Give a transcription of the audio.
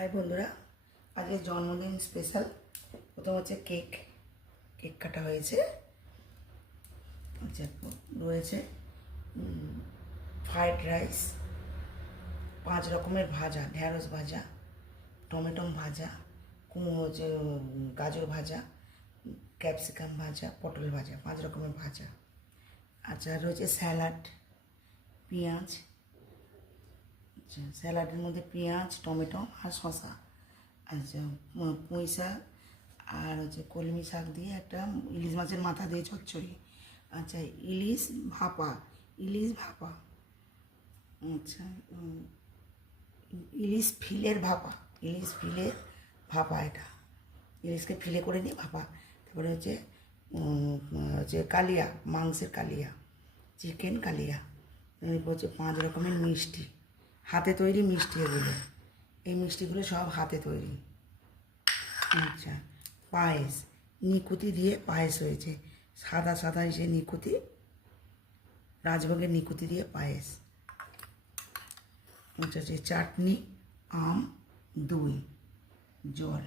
High বন্ধুরা, আজকে জন্মদিন স্পেশাল। প্রথম হচ্ছে কেক কাটা হয়েছে। আচ্ছা, রয়েছে ফ্রাইড রাইস, 5 রকমের ভাজা, ঢ্যাঁড়স ভাজা, টমেটো ভাজা, হচ্ছে গাজর ভাজা, ক্যাপসিকাম ভাজা, পটল ভাজা, 5 রকমের ভাজা। আচ্ছা, রয়েছে স্যালাড, পেঁয়াজ। আচ্ছা, স্যালাডের মধ্যে পেঁয়াজ, টমেটো আর শসা। আচ্ছা, পুঁই শাক আর হচ্ছে কলমি শাক দিয়ে একটা ইলিশ মাছের মাথা দিয়ে চচ্চড়ি। আচ্ছা, ইলিশ ভাপা। আচ্ছা, ইলিশ ফিলের ভাপা এটা। ইলিশকে ফিলে করে নিয়ে ভাপা। তারপরে হচ্ছে কালিয়া, মাংসের কালিয়া, চিকেন কালিয়া। এরপর হচ্ছে 5 রকমের মিষ্টি, হাতে তৈরি মিষ্টি এগুলো। এই মিষ্টিগুলো সব হাতে তৈরি। আচ্ছা, পায়েস, নিকুতি দিয়ে পায়েস হয়েছে, সাদা সাদা এসে নিকুতি, রাজভোগের নিকুতি দিয়ে পায়েস। আচ্ছা, চাটনি, আম, দই, জল।